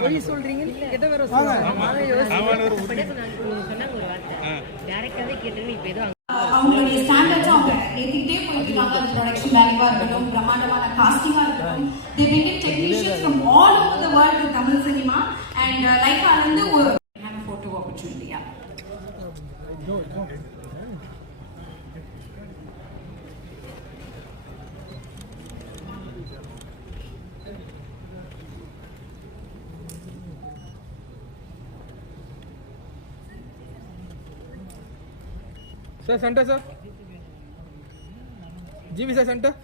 பொய் சொல்றீங்க? கெட்ட வேற அவங்களுடைய ஸ்டாண்டர்ட்ஸ் அவங்க ஏத்திக்கிட்டே போயிருக்காங்க ப்ரொடக்ஷன் வேல்யூவா இருக்கட்டும் பிரம்மாண்டமான காஸ்டிங்கா இருக்கட்டும். They bring in technicians from all over the world to Tamil cinema and like இருந்து ஒரு photo ஆப்பர்ச்சுனிட்டியா sir centre sir GV sir centre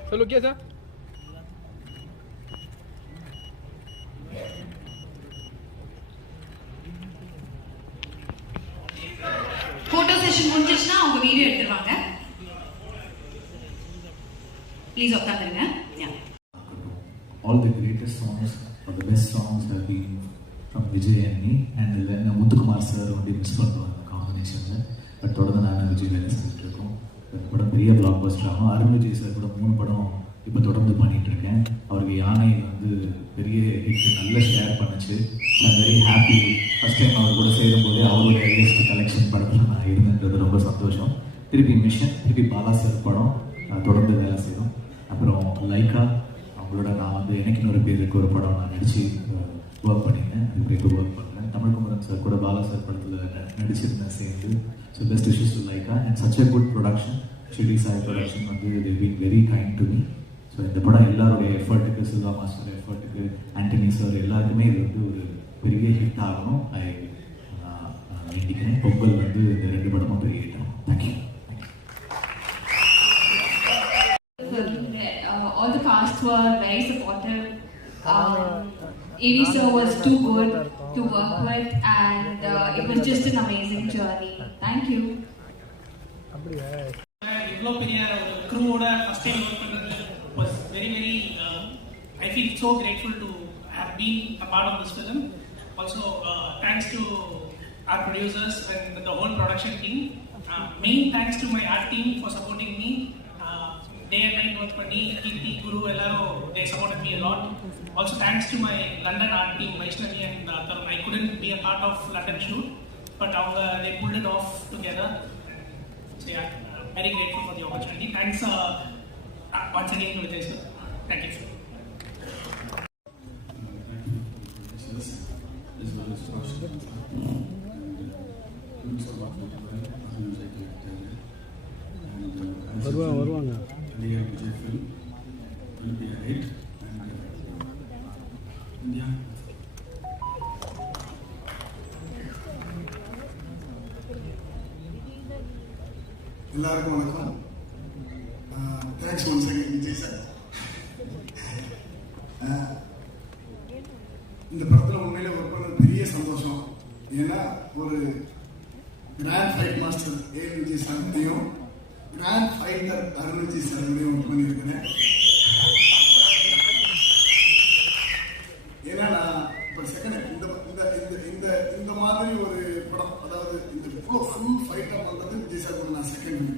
sir look sir photo session முடிஞ்சிச்சுன்னா அவங்க வீடியோ எடுத்துருவாங்க please உட்காந்துருங்க all the the greatest songs or from best songs have been from Vijay and me and Muthukumar sir வந்து miss பண்ணுறோம் அந்த காம்பினேஷனில் but தொடர்ந்து நான் விஜய் வேலை செஞ்சுட்டு இருக்கோம். படம் பெரிய பிளாக் பஸ்டர் ஆகும். அருண் விஜய் சார் கூட மூணு படம் இப்போ தொடர்ந்து பண்ணிட்டு இருக்கேன். அவருக்கு யானை வந்து பெரிய ஹிட் நல்ல ஷேர் பண்ணுச்சு. I'm very happy first time அவர் கூட சேரும்போது அவருடைய ஹையஸ்ட் கலெக்ஷன் படத்தில் நான் இருந்தேன்றது ரொம்ப சந்தோஷம். திருப்பி மிஷன் திருப்பி பாலா சார் படம் நான் தொடர்ந்து வேலை செய்கிறோம் அப்புறம் லைக்கா அவங்களோட நான் வந்து எனக்கு இன்னொரு பேருக்கு ஒரு படம் நான் நடிச்சு ஒர்க் பண்ணியிருந்தேன் அதுக்கு பேருக்கு ஒர்க் பண்ணேன் தமிழ் குமரன் சார் கூட பாலா சார் படத்தில் நடிச்சிருந்தேன் சேர்ந்து. So best wishes Lyca and such a good production Shirdi Sai production வந்து they been very kind to me so இந்த படம் எல்லாருடைய எஃபர்ட்டுக்கு சுதா மாஸ்டர் எஃபர்ட்டுக்கு ஆண்டனி சார் எல்லாருக்குமே இது வந்து ஒரு பெரிய ஹிட் ஆகணும். ஐ நான் வேண்டிக்கிறேன். பொங்கல் வந்து இந்த ரெண்டு படமும் பெரிய ஹிட் ஆகும். Thank you all the cast were very supportive. Um, AD sir was too good to work with, and uh, it was just an amazing journey. Thank you. இவ்வளோ பெரிய ஒரு க்ரூவோட ஃபர்ஸ்ட் டைம் ஒர்க் பண்ணுறது was very very I feel so grateful to have been a part of this film also thanks to our producers and the whole production team main thanks to my art team for supporting me day and night work பண்ணி கீர்த்தி குரு எல்லாரும் they support me lot also thanks to my London art team Vaishnavi and Tarun I couldn't be a part of London shoot but அவங்க they built it of together So yeah, I'm very grateful for the opportunity. Thanks uh, uh, once again to Vijay sir. Thank you. Sir. எல்லாருக்கும் வணக்கம். Thanks one second Vijay sir இந்த படத்தில் உண்மையில work பண்ணது பெரிய சந்தோஷம். ஏன்னா ஒரு grand fight master A Vijay சார்த்தையும் grand fighter Arun Vijay சார்த்தையும் ஒர்க் பண்ணியிருக்கிறேன் ஏன்னா நான் இப்போ செகண்ட் இந்த இந்த இந்த இந்த இந்த மாதிரி ஒரு படம் அதாவது இந்த இவ்வளோ ஃபுல் ஃபைட்டாக பண்ணுறது விஜய் சார் கூட நான் செகண்ட்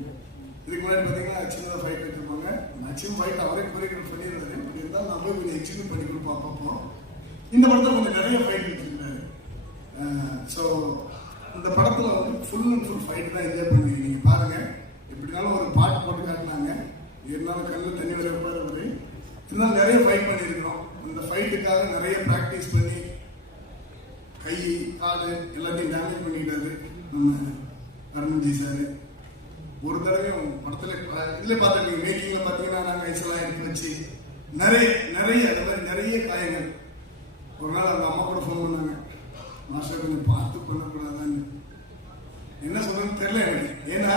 இதுக்கு முன்னாடி பார்த்தீங்கன்னா சின்னதாக ஃபைட் எடுத்திருப்பாங்க மேக்ஸிமம் ஃபைட் அவரே கோரியோகிராஃப் பண்ணியிருந்தாரு பட் இருந்தாலும் நான் போய் கொஞ்சம் எக்ஸிக்யூட் பண்ணி கொடுப்போம் அப்பப்போ இந்த படத்தில் கொஞ்சம் நிறைய ஃபைட் வச்சிருந்தாரு ஸோ இந்த படத்தில் வந்து ஃபுல் அண்ட் ஃபுல் ஃபைட் தான் என்ஜாய் பண்ணுவீங்க. நீங்கள் பாருங்கள் எப்படினாலும் ஒரு பாட்டு போட்டு காட்டினாங்க. இருந்தாலும் கண்ணில் தண்ணி வர வருது இருந்தாலும் நிறைய ஃபைட் பண்ணியிருக்கிறோம். அந்த ஃபைட்டுக்காக நிறைய ப்ராக்டிஸ் பண்ணி கை காலு எல்லாத்தையும் டேமேஜ் பண்ணிக்கிட்டாரு நம்ம அருண்ஜி சார் ஒரு தடவையும் படத்தில் இதில் பார்த்துருக்கீங்க. மேக்கிங்கில் பார்த்தீங்கன்னா நாங்கள் ஐசெல்லாம் எடுத்து வச்சு நிறைய நிறைய அது மாதிரி நிறைய காயங்கள். ஒரு நாள் அவங்க அம்மா கூட ஃபோன் பண்ணாங்க. மாஸ்டர் கொஞ்சம் பார்த்து பண்ணக்கூடாதான்னு என்ன சொல்றதுன்னு தெரியல எனக்கு. ஏன்னா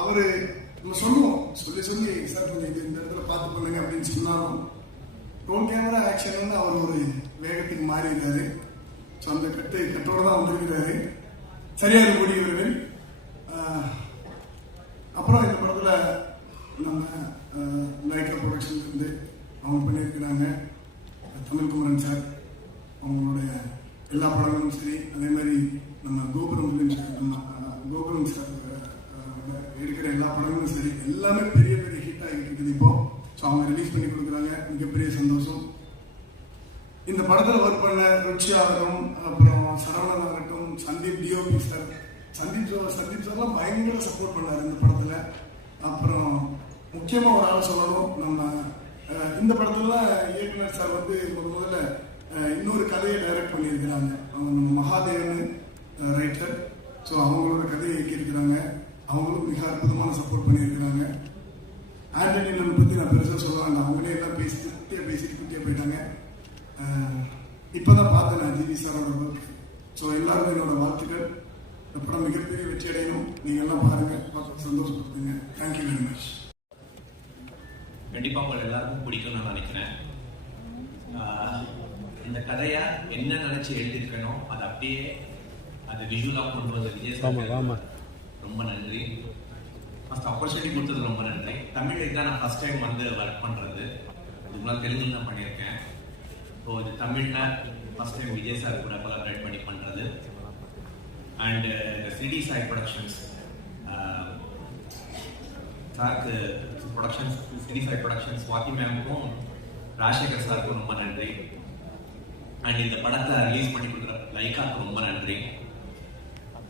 அவரு நம்ம சொல்லுவோம். சொல்லி சொல்லி சார் கொஞ்சம் இது இந்த இடத்துல பார்த்து பண்ணுங்க அப்படின்னு சொன்னாலும் ரோல் கேமரா ஆக்ஷன் வந்து அவர் ஒரு வேகத்துக்கு மாறி ஸோ அந்த கட்டு கட்டோட தான் வந்திருக்கிறாரு. சரியாக முடிகிறவர்கள் அப்புறம் இந்த படத்தில் நம்ம லைக்கா ப்ரொடக்ஷன்லேருந்து அவங்க பண்ணியிருக்கிறாங்க. தமிழ் குமரன் சார். அவங்களுடைய எல்லா படங்களும் சரி அதே மாதிரி நம்ம கோபுரம் சார் நம்ம கோபுரம் சார் எடுக்கிற எல்லா படங்களும் சரி எல்லாமே பெரிய பெரிய ஹிட் ஆகிட்டு மிகப்பெரிய சந்தோஷம். இந்த படத்தில் ஒர்க் பண்ண ருச்சி ஆகட்டும் அப்புறம் சரவணன் ஆகட்டும் Sandeep DOP sir Sandeep sir Sandeep சார்லாம் பயங்கர சப்போர்ட் பண்ணார் இந்த படத்தில். அப்புறம் முக்கியமாக ஒரு ஆள் சொல்லணும். நம்ம இந்த படத்துல இயக்குனர் சார் வந்து முத முதல்ல இன்னொரு கதையை டைரக்ட் பண்ணியிருக்கிறாங்க. அவங்க நம்ம மகாதேவன் ரைட்டர் ஸோ அவங்களோட கதையை இயக்கியிருக்கிறாங்க. அவங்களும் மிக அற்புதமான சப்போர்ட் பண்ணியிருக்கிறாங்க. ஆண்டனி நம்ம பற்றி நான் பெருசாக சொல்லுவாங்க அவங்களே எல்லாம் பேசி குட்டியாக பேசிட்டு குட்டியாக போயிட்டாங்க. இப்போ தான் பார்த்தேன் நான் ஜிவி சாரோட ஒர்க் ஸோ எல்லாருக்கும் என்னோட வாழ்த்துக்கள். இந்த படம் மிகப்பெரிய வெற்றி அடையணும். நீங்கள் எல்லாம் பாருங்க. பார்த்து சந்தோஷப்படுத்துங்க. தேங்க்யூ வெரி மச் கண்டிப்பாக உங்களை எல்லாருக்கும் பிடிக்கும்னு நான் நினைக்கிறேன். இந்த கதையை என்ன நினைச்சு எழுதியிருக்கணும் அது அப்படியே அது விஷுவலா கொண்டு வந்த விஜய். ரொம்ப நன்றி. ஃபர்ஸ்ட் ஆப்பர்ச்சுனிட்டி கொடுத்தது ரொம்ப நன்றி. தமிழ் இதுதான் நான் ஃபர்ஸ்ட் டைம் வந்து ஒர்க் பண்றது. இதுக்கு முன்னாடி தெலுங்குல தான் பண்ணியிருக்கேன். ஸோ இது தமிழ்ல ஃபர்ஸ்ட் டைம் விஜய் சார் கூட கொலாபரேட் பண்ணி பண்றது. அண்ட் சிடி சாய் ப்ரொடக்ஷன்ஸ் சாருக்கு productions CD Sai productions Swathi மேமுக்கும் Rajasekar சாருக்கும் ரொம்ப நன்றி. அண்ட் இந்த படத்தை ரிலீஸ் பண்ணி கொடுக்குற லைக்காக்கு ரொம்ப நன்றி.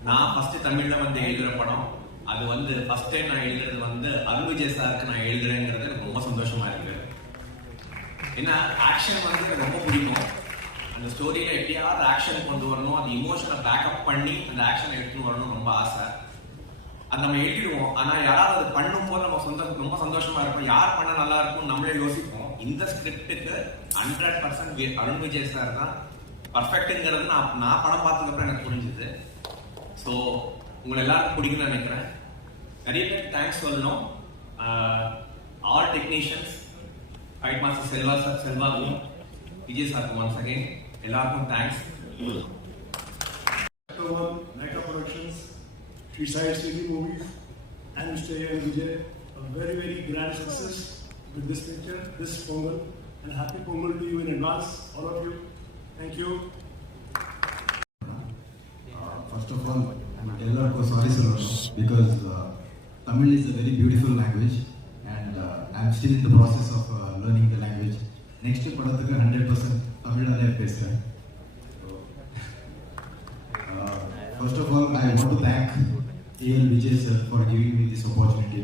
நான் ஃபர்ஸ்ட் தமிழ்ல வந்து எழுதுற படம். அது வந்து ஃபர்ஸ்ட் டைம் நான் எழுதுறது வந்து அருள் விஜய் சாருக்கு நான் எழுதுறேங்கிறது எனக்கு ரொம்ப சந்தோஷமா இருக்கு. ஏன்னா ஆக்ஷன் வந்து எனக்கு ரொம்ப பிடிக்கும். அந்த ஸ்டோரியில எப்படியாவது ஆக்ஷன் கொண்டு வரணும். அந்த இமோஷனை பேக்கப் பண்ணி அந்த ஆக்ஷனை எடுத்துன்னு வரணும் ரொம்ப ஆசை. அது நம்ம எழுதிடுவோம். ஆனா யாராவது அது பண்ணும்போது நம்ம சொந்த ரொம்ப சந்தோஷமா இருப்போம். யார் பண்ண நல்லா இருக்கும் நம்மளே யோசிப்போம். இந்த ஸ்கிரிப்டுக்கு hundred percent Arun Vijay sir தான் பர்ஃபெக்ட்டுங்கிறது நான் நான் படம் பார்த்ததுக்கப்புறம் எனக்கு புரிஞ்சுது ஸோ உங்களை எல்லாருக்கும் பிடிக்கும்னு நினைக்கிறேன் நிறைய பேர் தேங்க்ஸ் சொல்லணும் all technicians fight master Selva sir செல்வாவும் Vijay சாருக்கு ஒன்ஸ் அகைன் எல்லாருக்கும் thanks Chapter 1, Naka Sai City Movies, and Mr. Vijay. A very, very grand success with this picture, this Pongal. And happy Pongal to you in advance, all of you. Thank you. First of all, எல்லாருக்கும் sorry சொல்லணும் because Tamil is a very beautiful language and I am still in the process of learning the language next படத்துக்கு hundred percent தமிழ்னாலே பேசுகிறேன் first of all I want to thank A L Vijay sir for giving me this opportunity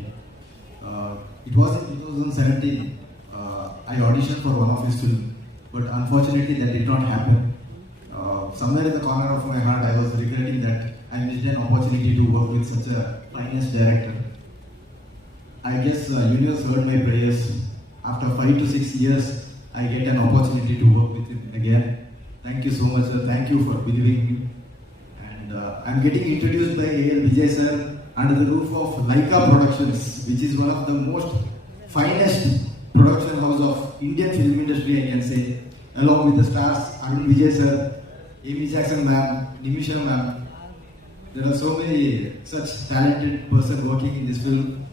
it was in 2017, uh, I auditioned for one of his films, but unfortunately that did not happen. Uh, somewhere in the corner of my heart, I was regretting that I missed an opportunity to work with such a finest director. I guess uh, universe heard my prayers. After five to six years, I get an opportunity to work with him again. Thank you so much, sir. Thank you for believing me. And uh, I'm getting introduced by A.L. Vijay, sir under the roof of Laika Productions, which is one of the most finest production house of Indian film industry, I can say, along with the stars Arun Vijay sir, Amy Jackson ma'am, Nimisha ma'am. There are so many such talented person working in this film.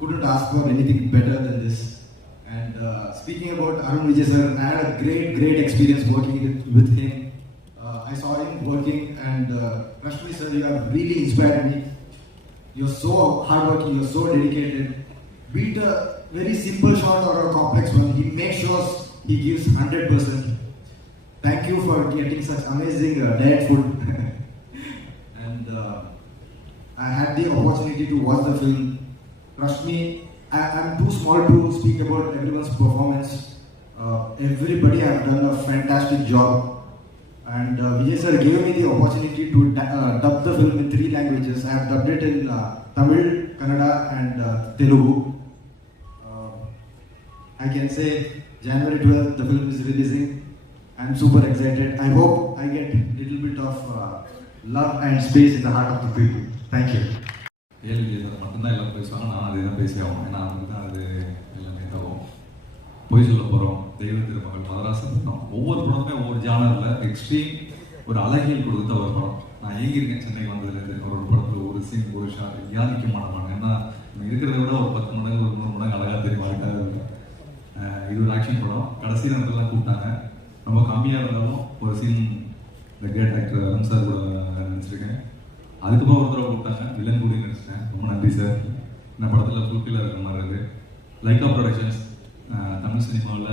Couldn't ask for anything better than this. And uh, speaking about Arun Vijay sir, I had a great, great experience working with, him. Uh, I saw him working, and uh, sir, you have really inspired me. You're so hardworking, you're so dedicated. Be it a very simple shot or a complex one, he makes sure he gives 100%. Thank you for getting such amazing uh, diet food. and uh, I had the opportunity to watch the film. Trust me, I, I'm too small to speak about everyone's performance. Uh, everybody have done a fantastic job. And uh, Vijay sir gave me the opportunity to du- uh, dub the film in three languages. I have dubbed it in uh, Tamil, Kannada, and uh, Telugu. Uh, I can say January 12th the film is releasing. I'm super excited. I hope I get a little bit of uh, love and space in the heart of the people. Thank you. ஏழு விஜய் மட்டும்தான் எல்லாம் பேசுவாங்க நான் அதே தான் பேசி ஆகும் ஏன்னா நமக்கு தான் அது எல்லாமே தகும் பொய் சொல்ல போகிறோம் தெய்வ திருமகள் மதராசன் ஒவ்வொரு படமுமே ஒவ்வொரு ஜானரில் எக்ஸ்ட்ரீம் ஒரு அழகியல் கொடுத்த ஒரு படம். நான் ஏங்கியிருக்கேன் சென்னைக்கு வந்ததுலேருந்து. ஒரு ஒரு படத்தில் ஒரு சீன் ஒரு ஷாட் யாதிக்க மாட்டாங்க ஏன்னா இருக்கிறத விட ஒரு பத்து மடங்கு ஒரு மூணு மடங்கு அழகாக தெரியும்? இது ஒரு ஆக்ஷன் படம். கடைசி நேரத்துலாம் கூப்பிட்டாங்க. ரொம்ப கம்மியாக இருந்தாலும் ஒரு சீன் இந்த கேட் ஆக்டர் அருண் சார் கூட நினச்சிருக்கேன் அதுக்கப்புறம் ஒரு தடவை கூப்பிட்டாங்க. வில்லன் கூட நினச்சிட்டேன் ரொம்ப நன்றி சார் இந்த படத்தில் ஃபுல்ஃபில்லாக இருக்கிற மாதிரி இருக்குது லைக்கா ப்ரொடக்ஷன்ஸ் தமிழ் சினிமாவில்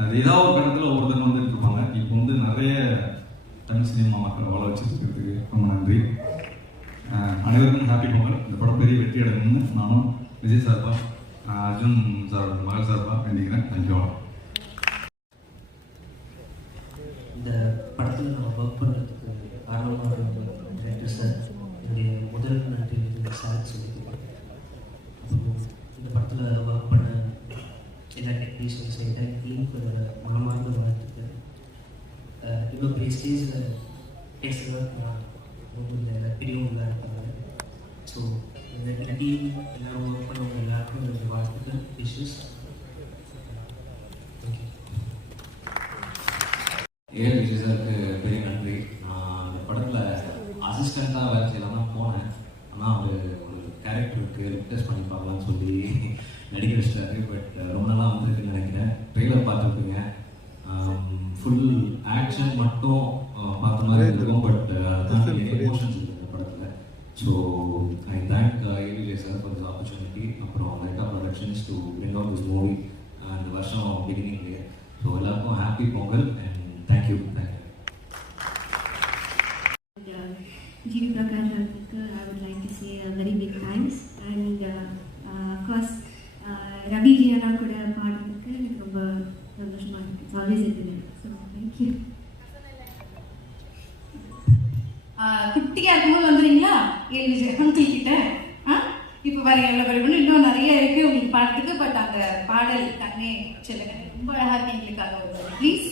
அது ஏதாவது ஒரு இடத்துல ஒவ்வொருத்தர் வந்துட்டு இருப்பாங்க இப்போ வந்து நிறைய தமிழ் சினிமா மக்கள் வாழ வச்சுருக்கிறதுக்கு ரொம்ப நன்றி. அனைவருக்கும் ஹாப்பி பொங்கல். இந்த படம் பெரிய வெற்றி அடையணும்னு நானும் விஜய் சார்பா அர்ஜுன் சார் மகள் சார்பா வேண்டிக்கிறேன். தேங்க்யூ இந்த படத்தில் நம்ம ஒர்க் ஃபுல் ஆக்ஷன் மட்டும் பார்த்த மாதிரி இருக்கும் பட் அதுதான் எமோஷன்ஸ் இருக்கு இந்த படத்தில். So I thank A Vijay sir for this opportunity அப்புறம் light of productions to bring out this movie இந்த வருஷம் பிகினிங்லேயே ஸோ எல்லாருக்கும் happy Pongal and thank you thank you GV Prakash அவர்களுக்கு I would like to say very big thanks and first Raviji அண்ணா கூட பாடுறதுக்கு எனக்கு ரொம்ப சந்தோஷமாக இருக்குது இட்ஸ் ஆல்வேஸ் இருக்குது ஸோ தேங்க்யூ குட்டியாக இருக்கும்போது வந்துடுறீங்களா? ஏழு விஜய் கிட்ட. ஆ? இப்போ பாருங்க எவ்வளோ படிக்கணும் இன்னும் நிறைய இருக்கு. உங்களுக்கு பாடுறதுக்கு பட் அந்த பாடல் கண்ணே செல்லுங்க. ரொம்ப அழகாக எங்களுக்கு எங்களுக்காக. ப்ளீஸ்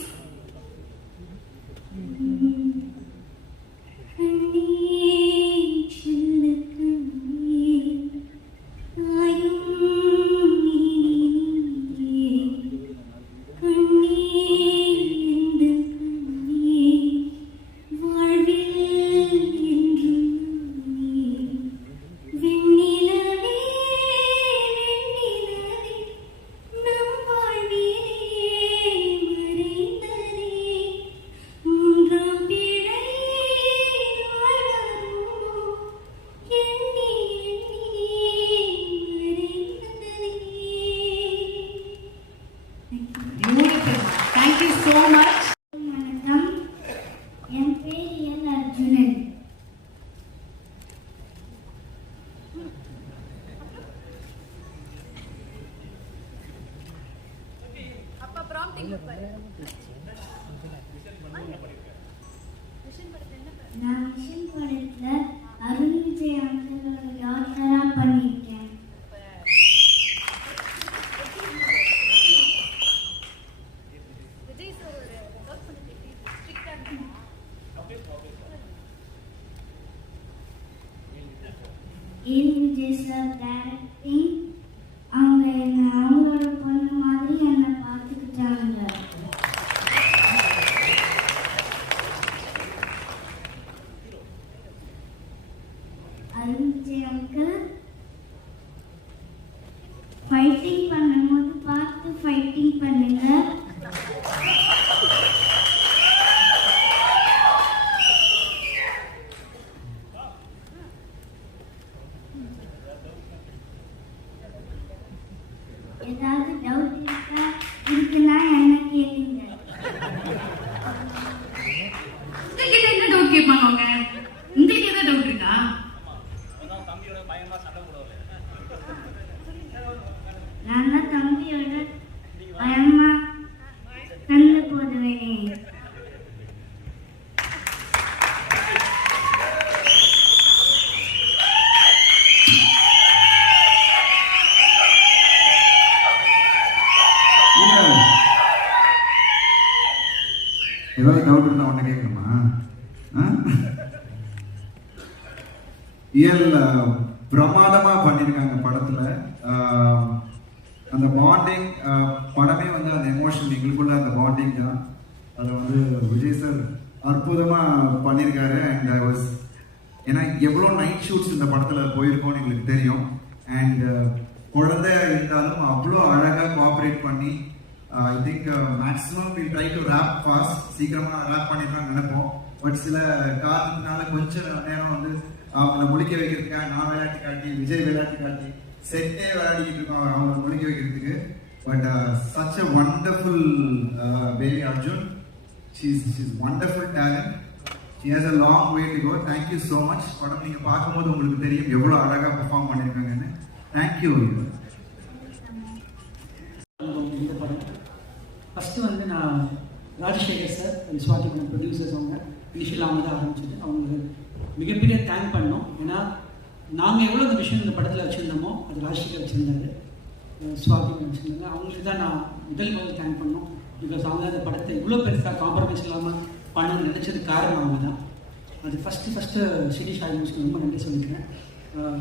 ஏன் விஜய் சார் டைரக்டிங் அவங்க 嘛，龙哎 இயல் பிரமாதமா பண்ணியிருக்காங்க படத்துல. அந்த பாண்டிங் படமே வந்து அந்த எமோஷன் எங்களுக்குள்ள அந்த பாண்டிங் தான். அதை வந்து விஜய் சார் அற்புதமா பண்ணியிருக்காரு அண்ட் ஐ வாஸ் ஏன்னா எவ்வளோ நைட் ஷூட்ஸ் இந்த படத்துல போயிருக்கோம்னு எங்களுக்கு தெரியும். அண்ட் குழந்தை இருந்தாலும் அவ்வளோ அழகாக கோஆப்ரேட் பண்ணி I think maximum will try to wrap fast சீக்கிரமாக ரேப் பண்ணிடலாம்னு நினைப்போம். பட் சில காரணத்தினால கொஞ்சம் நேரம் வந்து அவங்கள முழிக்க வைக்கிறதுக்காக நான் விளையாட்டு காட்டி விஜய் விளையாட்டு காட்டி செட்டே விளையாடிக்கிட்டு இருக்கோம் அவங்கள முழிக்க வைக்கிறதுக்கு. But such a wonderful baby Arjun she's she's wonderful talent wonderful has a long way to go thank you so much படம் நீங்கள் பார்க்கும்போது உங்களுக்கு தெரியும் எவ்வளோ அழகாக பெர்ஃபார்ம் பண்ணியிருக்காங்கன்னு தேங்க்யூ இந்த படம். ஃபஸ்ட்டு வந்து நான் ராஜசேகர் சார் அந்த சுவாதி ப்ரொடியூசர்ஸ் அவங்க. இனிஷியல் அவங்க தான் ஆரம்பிச்சது. அவங்க மிகப்பெரிய தேங்க் பண்ணோம். ஏன்னா நாங்கள் எவ்வளோ விஷயம் இந்த படத்தில் வச்சுருந்தோமோ அது ராஜசேகர் வச்சுருந்தாரு. சுவாதி வச்சுருந்தாங்க அவங்களுக்கு தான் நான் முதல் முதல் தேங்க் பண்ணோம். பிகாஸ் அவங்க அந்த படத்தை இவ்வளோ பெருசாக காம்ப்ரமைஸ் இல்லாமல் பண்ணணும்னு நினச்சது காரணம் அவங்க தான். அது ஃபஸ்ட்டு ஃபஸ்ட்டு சிடி ஷாஜிக்கு ரொம்ப நன்றி சொல்லிக்கிறேன்.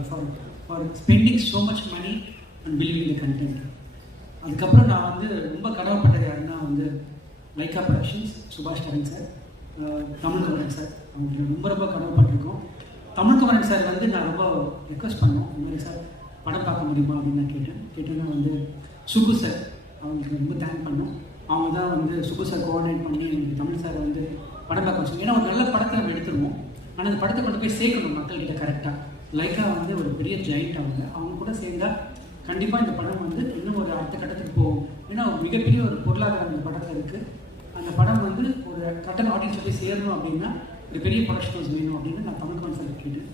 For for spending so much money and believing the content அதுக்கப்புறம் நான் வந்து ரொம்ப கடமைப்பட்டது யாருன்னா வந்து Lyca productions Subaskaran sir Tamil Karan sir அவங்களுக்கு ரொம்ப ரொம்ப கடமைப்பட்டிருக்கோம் தமிழ் கமரன் சார் வந்து நான் ரொம்ப ரெக்வஸ்ட் பண்ணோம். இந்த மாதிரி சார் படம் பார்க்க முடியுமா அப்படின்னு நான் கேட்டேன். கேட்டேன்னா வந்து சுகு சார். அவங்களுக்கு ரொம்ப தேங்க் பண்ணோம். அவங்க தான் வந்து சுகு சார் கோஆர்டினேட் பண்ணி எங்களுக்கு தமிழ் சார் வந்து படம் பார்க்க வச்சாங்க. ஏன்னா ஒரு நல்ல படத்தை நம்ம எடுத்துருவோம். ஆனால் அந்த படத்தை கொண்டு போய் சேர்க்கணும் மக்கள்கிட்ட கரெக்டாக லைக்காக வந்து ஒரு பெரிய ஜெயிண்ட் அவங்க. அவங்க கூட சேர்ந்தால் கண்டிப்பாக இந்த படம் வந்து இன்னும் ஒரு அடுத்த கட்டத்துக்கு போகும். ஏன்னா ஒரு மிகப்பெரிய ஒரு பொருளாதாரம் இந்த படத்தில் இருக்குது அந்த படம் வந்து ஒரு கட்டன் ஆடியன்ஸ் போய் சேரணும் அப்படின்னா ஒரு பெரிய ப்ரொடக்ஷன்ஸ் வேணும் அப்படின்னு நான் தமிழ் கான்செப்ட் கேட்டேன்.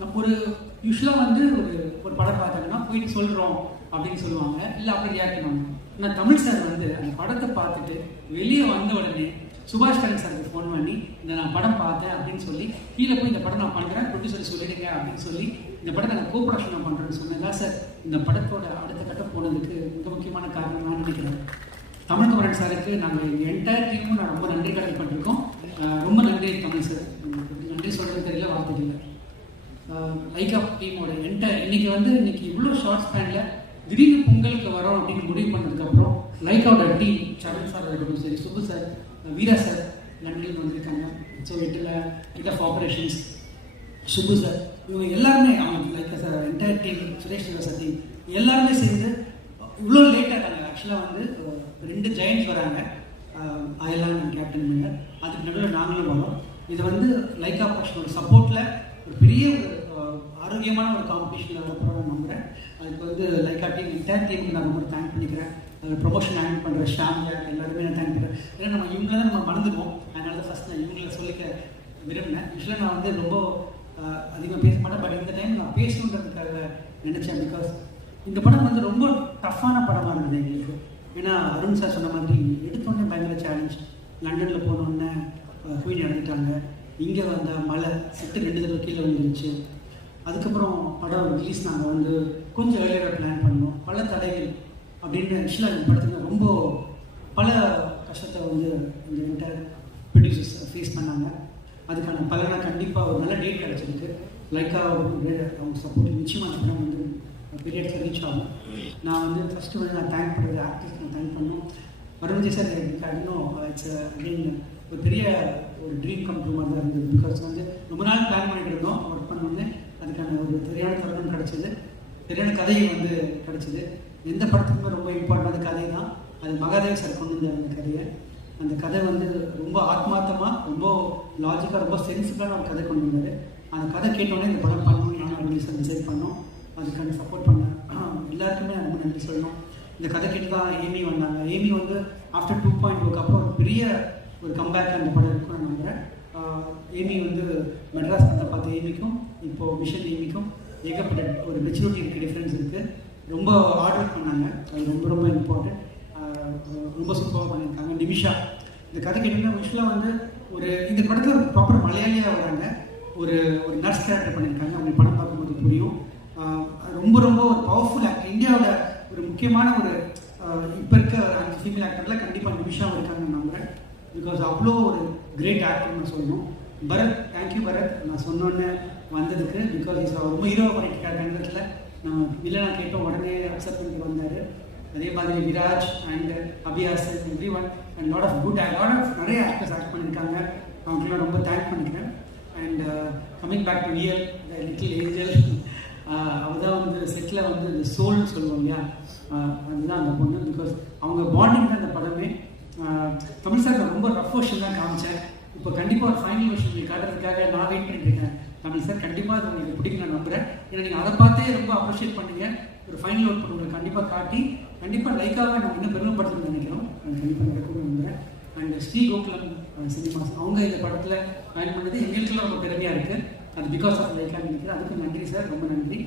நம்ம ஒரு யூஸ்வலாக வந்து ஒரு ஒரு படம் பார்த்தாங்கன்னா போயிட்டு சொல்கிறோம் அப்படின்னு சொல்லுவாங்க. இல்லை அப்படி ரியாக்ட் பண்ணுவாங்க. ஆனால் தமிழ் சார் வந்து அந்த படத்தை பார்த்துட்டு வெளியே வந்த உடனே சுபாஷ் கரன் சாருக்கு ஃபோன் பண்ணி இந்த நான் படம் பார்த்தேன் அப்படின்னு சொல்லி கீழே போய் இந்த படம் நான் பண்ணுறேன் ப்ரொடியூசர் சொல்லிடுங்க அப்படின்னு சொல்லி இந்த படத்தை நான் கோ ப்ரொடக்ஷன் நான் பண்ணுறேன்னு சொன்னேன் சார் இந்த படத்தோட அடுத்த கட்டம் போனதுக்கு மிக முக்கியமான காரணம் நான் நினைக்கிறேன். தமிழ் குமரன் சாருக்கு நாங்கள் என்டையர் டீமும் நான் ரொம்ப நன்றி கடன் பண்ணிருக்கோம் ரொம்ப நன்றி சார். நன்றி சொல்கிறது தெரியல வார்த்தை லைக் ஆஃப் டீமோட என்டர் இன்னைக்கு வந்து இன்னைக்கு இவ்வளோ ஷார்ட் ஸ்பேனில் திடீர்னு பொங்கலுக்கு வரோம் அப்படின்னு முடிவு பண்ணதுக்கப்புறம் லைக் லைக்காவோட டீம் சரண் சார் இருக்கட்டும் சரி சுப்பு சார் வீரா சார் லண்டனில் வந்திருக்காங்க. So it'll head of operations Subbu sir இவங்க எல்லாருமே அவங்க like sir entire team Suresh sir team எல்லாருமே சேர்ந்து இவ்வளோ லேட்டாக ஆக்சுவலாக வந்து ரெண்டு ஜெயின்ஸ் வராங்க. அயலான் அண்ட் கேப்டன் மில்லர் அதுக்கு நடுவில் நாங்களும் வரோம் இது வந்து லைக் ஆப்ரேஷனோட சப்போர்ட்டில் ஒரு பெரிய ஒரு ஆரோக்கியமான ஒரு காம்படிஷனில் வரப்போகிறோம் நம்புகிறேன் அதுக்கு வந்து லைக்கா டீம் என்டையர் டீமுக்கு நான் ரொம்ப தேங்க் பண்ணிக்கிறேன். ப்ரொமோஷன் ஹேண்ட் பண்ணுற ஷாமியா எல்லாருமே நான் தேங்க் பண்ணுறேன் ஏன்னா நம்ம இவங்கள தான் நம்ம மறந்துடுவோம். அதனால தான் ஃபஸ்ட் நான் இவங்கள சொல்லிக்க விரும்பினேன். யூஸ்வலாக நான் வந்து ரொம்ப அதிகமாக பேச மாட்டேன். பட் இந்த டைம் நான் பேசணுன்றதுக்காக நினச்சேன் பிகாஸ் இந்த படம் வந்து ரொம்ப டஃப்பான படமாக இருந்தது எங்களுக்கு. ஏன்னா அருண் சார் சொன்ன மாதிரி எடுத்தோடனே பயங்கர சேலஞ்ச் லண்டனில் போனோடனே குயின் இறந்துட்டாங்க இங்கே வந்த மழை செட்டு ரெண்டு தடவை கீழே வந்துருச்சு அதுக்கப்புறம் படம் ரிலீஸ் நாங்கள் வந்து கொஞ்சம் ஏர்லியராக பிளான் பண்ணோம். பல தடைகள் அப்படின்னு ஆக்சுவலாக இந்த படத்தில் ரொம்ப பல கஷ்டத்தை வந்து இந்த என்டையர் ப்ரொடியூசர்ஸ் ஃபேஸ் பண்ணாங்க. அதுக்கான பலனாக கண்டிப்பாக ஒரு நல்ல டேட் கிடச்சிருக்கு. லைக்காக அவங்க சப்போர்ட் நிச்சயமாக அந்த படம் வந்து பெரிய ரீச் ஆகும். நான் வந்து ஃபஸ்ட்டு வந்து நான் தேங்க் பண்ணுறது ஆர்டிஸ்ட் நான் தேங்க் பண்ணோம். மருமஜி சார் எனக்கு இன்னும் இட்ஸ் அகெயின் ஒரு பெரிய ஒரு ட்ரீம் கம் ட்ரூ மாதிரி தான் இருந்தது. பிகாஸ் வந்து ரொம்ப நாள் பிளான் பண்ணிட்டு இருந்தோம். ஒர்க் பண்ணோன்னே அதுக்கான ஒரு சரியான தருணம் கிடச்சிது. சரியான கதை வந்து கிடச்சிது. எந்த படத்துக்குமே ரொம்ப இம்பார்ட்டண்டான கதை தான். அது மகாதேவ் சார் கொண்டு வந்தார் அந்த கதையை. அந்த கதை வந்து ரொம்ப ஆத்மார்த்தமாக ரொம்ப லாஜிக்காக ரொம்ப சென்சிபிளான ஒரு கதை கொண்டு வந்தார். அந்த கதை கேட்டோன்னே இந்த படம் பண்ணணும்னு நானும் அருண் சார் டிசைட் பண்ணோம். அதுக்கான சப்போர்ட் பண்ணேன் எல்லாருக்குமே நான் ரொம்ப நன்றி சொல்லணும். இந்த கதை கேட்டு தான் ஏமி வந்தாங்க. ஏமி வந்து ஆஃப்டர் டூ பாயிண்ட் ஒர்க் அப்புறம் ஒரு பெரிய ஒரு கம்பேக் அந்த படம் இருக்கும் நான் நம்புகிறேன் ஏமி வந்து மெட்ராஸ் படத்தை பார்த்த ஏமிக்கும் இப்போது மிஷன் ஏமிக்கும் ஏகப்பட்ட ஒரு மெச்சூரிட்டி இருக்குது டிஃப்ரென்ஸ் இருக்குது ரொம்ப ஆர்டர் பண்ணாங்க. அது ரொம்ப ரொம்ப இம்பார்ட்டன்ட் ரொம்ப சூப்பராக பண்ணியிருக்காங்க. நிமிஷா இந்த கதை கேட்டிங்கன்னா விஷுவலாக வந்து ஒரு இந்த படத்தில் ப்ராப்பர் மலையாளியாக வராங்க. ஒரு ஒரு நர்ஸ் கேரக்டர் பண்ணியிருக்காங்க. அவங்க படம் பார்க்கும்போது புரியும். ரொம்ப ரொம்ப ஒரு பவர்ஃபுல் ஆக்டர் இந்தியாவோட ஒரு முக்கியமான ஒரு இப்போ இருக்க ஒரு அஞ்சு ஃபீமேல் ஆக்டரில் கண்டிப்பாக நிமிஷம் இருக்காங்கன்னு நம்புகிறேன் பிகாஸ் அவ்வளோ ஒரு கிரேட் ஆக்டர் நான் சொல்லணும். Bharath thank you Bharath. நான் சொன்னோன்னே வந்ததுக்கு பிகாஸ் இஸ் ரொம்ப ஹீரோ பண்ணிட்டு கண்டத்தில். நான் வில்லனா கேட்டோம் உடனே அக்செப்ட் பண்ணிட்டு வந்தார். அதே மாதிரி Viraj and Abhiyas every one and lot of good lot of நிறைய ஆக்டர்ஸ் ஆக்ட் பண்ணியிருக்காங்க அவங்களுக்குலாம் ரொம்ப தேங்க் பண்ணிக்கிறேன். And coming back to real little angel அதுதான் தான் வந்து செட்டில் வந்து இந்த சோல்னு சொல்லுவோம் இல்லையா? அதுதான் அந்த பொண்ணு. பிகாஸ் அவங்க பாண்டிங் தான் அந்த படமே. தமிழ் சார் நான் ரொம்ப ரஃப் வெர்ஷன் தான் காமிச்சேன். இப்போ கண்டிப்பாக ஒரு ஃபைனல் வெர்ஷன் காட்டுறதுக்காக நான் வெயிட் பண்ணிட்டு இருக்கேன். தமிழ் சார் கண்டிப்பாக அது உங்களுக்கு பிடிக்கும் நான் நம்புகிறேன் ஏன்னா நீங்கள் அதை பார்த்தே ரொம்ப அப்ரிஷியேட் பண்ணுங்க. ஒரு ஃபைனல் அவுட் உங்களுக்கு கண்டிப்பாக காட்டி கண்டிப்பாக லைக்காக நான் இன்னும் பெருமைப்படுத்தணும்னு நினைக்கிறோம். நான் கண்டிப்பாக நடக்கும்னு நம்புகிறேன் அண்ட் ஸ்ரீ கோகுலம் சினிமாஸ் அவங்க இந்த படத்தில் பயன் பண்ணது எங்களுக்குலாம் ரொம்ப பெருமையாக இருக்குது அது பிகாஸ் ஆஃப் லைக்காக நினைக்கிறேன் அதுக்கு நன்றி சார் ரொம்ப நன்றி.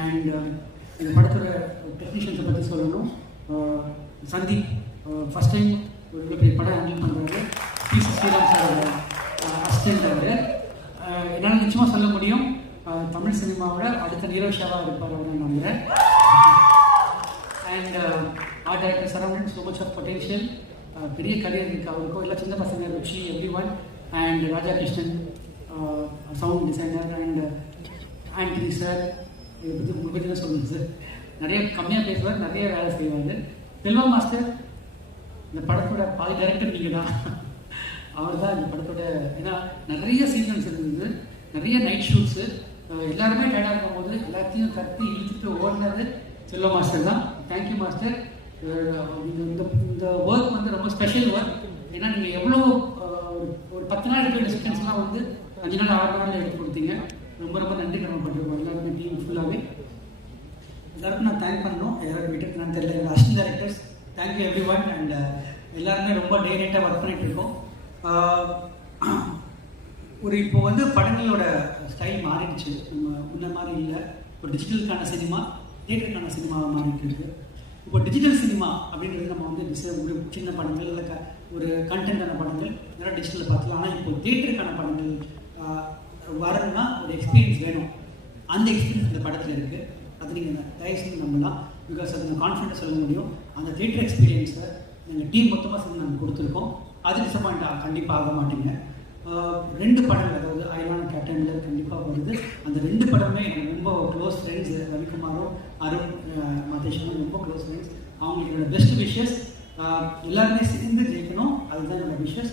அண்ட் uh, இந்த படத்தோட டெக்னீஷியன்ஸை பற்றி சொல்லணும். Uh, Sandeep uh, first time ஒரு இவ்வளோ பெரிய படம் ஹேண்டில் பண்ணுறாரு பி ஸ்ரீராம் சார் அசிஸ்டன்ட் அவர். என்னால் நிச்சயமாக சொல்ல முடியும். தமிழ் சினிமாவோட அடுத்த நீரோஷாவாக இருப்பார் அவர் நம்புகிறேன் and art director Saravanan so much of potential பெரிய கரியர் இருக்குது அவருக்கும். இல்லை சின்ன பசங்க Ruchi every one and Raja Krishnan sound designer and Antony sir இதை பற்றி உங்களை பற்றி தான் சொல்லுங்கள் சார் நிறைய கம்மியாக பேசுவார் நிறைய வேலை செய்வார். செல்வா மாஸ்டர் இந்த படத்தோட பாதி டைரக்டர் நீங்கள் தான் அவர் தான் இந்த படத்தோட ஏன்னா நிறைய சீசன்ஸ் இருந்தது நிறைய நைட் ஷூட்ஸு எல்லாருமே டயர்டாக இருக்கும்போது எல்லாத்தையும் கத்தி இழுத்துட்டு ஓடினது செல்வா மாஸ்டர் தான். தேங்க்யூ மாஸ்டர் இந்த இந்த இந்த ஒர்க் வந்து ரொம்ப ஸ்பெஷல் ஒர்க் ஏன்னா நீங்கள் எவ்வளோ ஒரு ஒரு பத்து நாள் இருக்கிற டிஸ்டன்ஸ்லாம் வந்து அஞ்சு நாள் ஆறு நாளில் எடுத்து கொடுத்தீங்க. ரொம்ப ரொம்ப நன்றி கடமைப்பட்டிருக்கோம் எல்லாருமே டீம் ஃபுல்லாகவே எல்லாருக்கும் நான் தேங்க் பண்ணணும். யாராவது விட்டுட்டு நான் தெரியல. எங்கள் assistant directors thank you every one and எல்லாருமே ரொம்ப டே நைட்டாக ஒர்க் பண்ணிட்டு இருக்கோம். ஒரு இப்போ வந்து படங்களோட ஸ்டைல் மாறிடுச்சு. நம்ம முன்ன மாதிரி இல்லை. இப்போ டிஜிட்டலுக்கான சினிமா தியேட்டருக்கான சினிமாவை மாறிட்டு இருக்கு. இப்போ டிஜிட்டல் சினிமா அப்படின்றது நம்ம வந்து ஒரு சின்ன படங்கள் இல்லை க ஒரு கண்டென்ட்டான படங்கள் நிறைய டிஜிட்டலில் பார்த்துக்கலாம். ஆனால் இப்போ தியேட்டருக்கான படங்கள் வரணும்னா ஒரு எக்ஸ்பீரியன்ஸ் வேணும். அந்த எக்ஸ்பீரியன்ஸ் இந்த படத்தில் இருக்குது அது நீங்கள் தயவு செஞ்சு நம்பலாம். பிகாஸ் அது நம்ம கான்ஃபிடென்ட் சொல்ல முடியும். அந்த தியேட்டர் எக்ஸ்பீரியன்ஸை எங்கள் டீம் மொத்தமாக சேர்ந்து நாங்கள் கொடுத்துருக்கோம். அது டிசப்பாயிண்ட் கண்டிப்பாக ஆக மாட்டீங்க. ரெண்டு படங்கள் அதாவது அயலான கேப்டனில் கண்டிப்பாக வருது. அந்த ரெண்டு படமே ரொம்ப க்ளோஸ் ஃப்ரெண்ட்ஸ் ரவிக்குமாரும் அருண் மதேஷனும் ரொம்ப க்ளோஸ் ஃப்ரெண்ட்ஸ் அவங்களுக்கு என்னோட பெஸ்ட் விஷஸ் எல்லாருமே சேர்ந்து ஜெயிக்கணும். அதுதான் என்னோட விஷஸ்